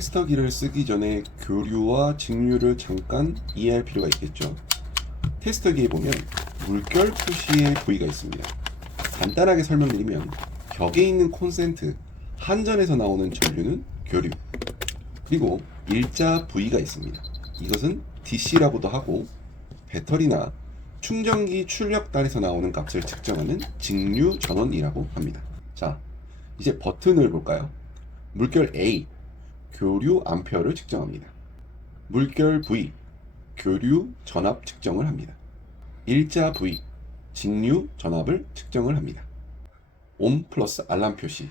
테스터기를 쓰기 전에 교류와 직류를 잠깐 이해할 필요가 있겠죠. 테스터기에 보면 물결 표시의 부위가 있습니다. 간단하게 설명드리면 벽에 있는 콘센트 한전에서 나오는 전류는 교류 그리고 일자 부위가 있습니다. 이것은 DC라고도 하고 배터리나 충전기 출력단에서 나오는 값을 측정하는 직류 전원이라고 합니다. 자, 이제 버튼을 볼까요? 물결 A, 교류 암페어를 측정합니다. 물결 V, 교류 전압 측정을 합니다. 일자 V, 직류 전압을 측정을 합니다. 옴 플러스 알람 표시,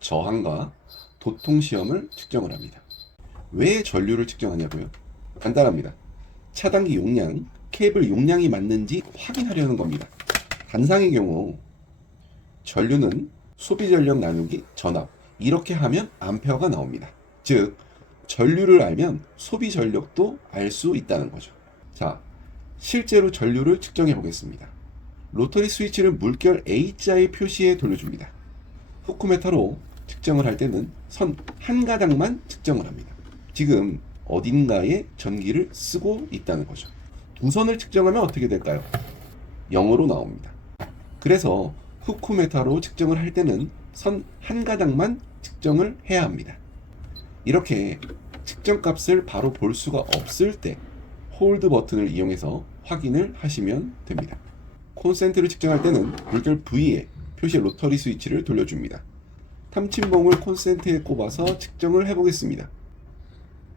저항과 도통 시험을 측정을 합니다. 왜 전류를 측정하냐고요? 간단합니다. 차단기 용량, 케이블 용량이 맞는지 확인하려는 겁니다. 단상의 경우 전류는 소비 전력 나누기 전압 이렇게 하면 암페어가 나옵니다. 즉 전류를 알면 소비 전력도 알 수 있다는 거죠. 자, 실제로 전류를 측정해 보겠습니다. 로터리 스위치를 물결 A자의 표시에 돌려줍니다. 후크메타로 측정을 할 때는 선 한 가닥만 측정을 합니다. 지금 어딘가에 전기를 쓰고 있다는 거죠. 두 선을 측정하면 어떻게 될까요? 0으로 나옵니다. 그래서 후크메타로 측정을 할 때는 선 한 가닥만 측정을 해야 합니다. 이렇게 측정 값을 바로 볼 수가 없을 때 홀드 버튼을 이용해서 확인을 하시면 됩니다. 콘센트를 측정할 때는 물결 V에 표시 로터리 스위치를 돌려줍니다. 탐침봉을 콘센트에 꼽아서 측정을 해보겠습니다.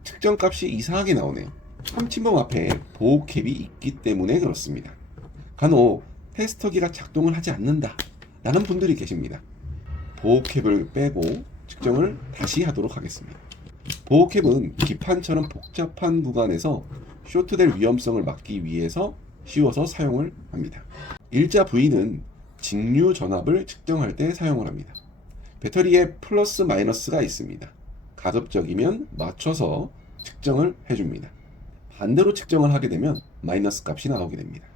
측정 값이 이상하게 나오네요. 탐침봉 앞에 보호캡이 있기 때문에 그렇습니다. 간혹 테스터기가 작동을 하지 않는다 라는 분들이 계십니다. 보호캡을 빼고 측정을 다시 하도록 하겠습니다. 보호캡은 기판처럼 복잡한 구간에서 쇼트될 위험성을 막기 위해서 씌워서 사용을 합니다. 일자 V는 직류 전압을 측정할 때 사용을 합니다. 배터리에 플러스 마이너스가 있습니다. 가급적이면 맞춰서 측정을 해줍니다. 반대로 측정을 하게 되면 마이너스 값이 나오게 됩니다.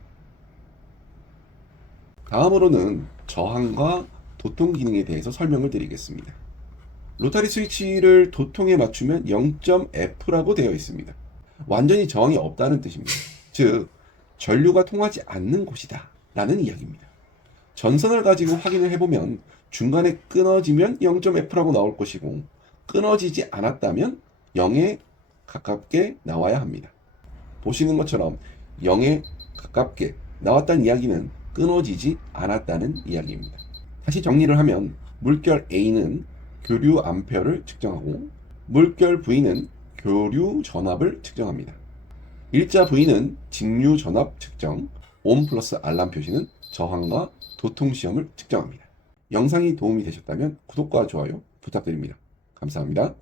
다음으로는 저항과 도통 기능에 대해서 설명을 드리겠습니다. 로타리 스위치를 도통에 맞추면 0.F라고 되어 있습니다. 완전히 저항이 없다는 뜻입니다. 즉, 전류가 통하지 않는 곳이다. 라는 이야기입니다. 전선을 가지고 확인을 해보면 중간에 끊어지면 0.F라고 나올 것이고, 끊어지지 않았다면 0에 가깝게 나와야 합니다. 보시는 것처럼 0에 가깝게 나왔다는 이야기는 끊어지지 않았다는 이야기입니다. 다시 정리를 하면 물결 A는 교류 암페어를 측정하고 물결 V는 교류 전압을 측정합니다. 일자 V는 직류 전압 측정, 옴 플러스 알람 표시는 저항과 도통 시험을 측정합니다. 영상이 도움이 되셨다면 구독과 좋아요 부탁드립니다. 감사합니다.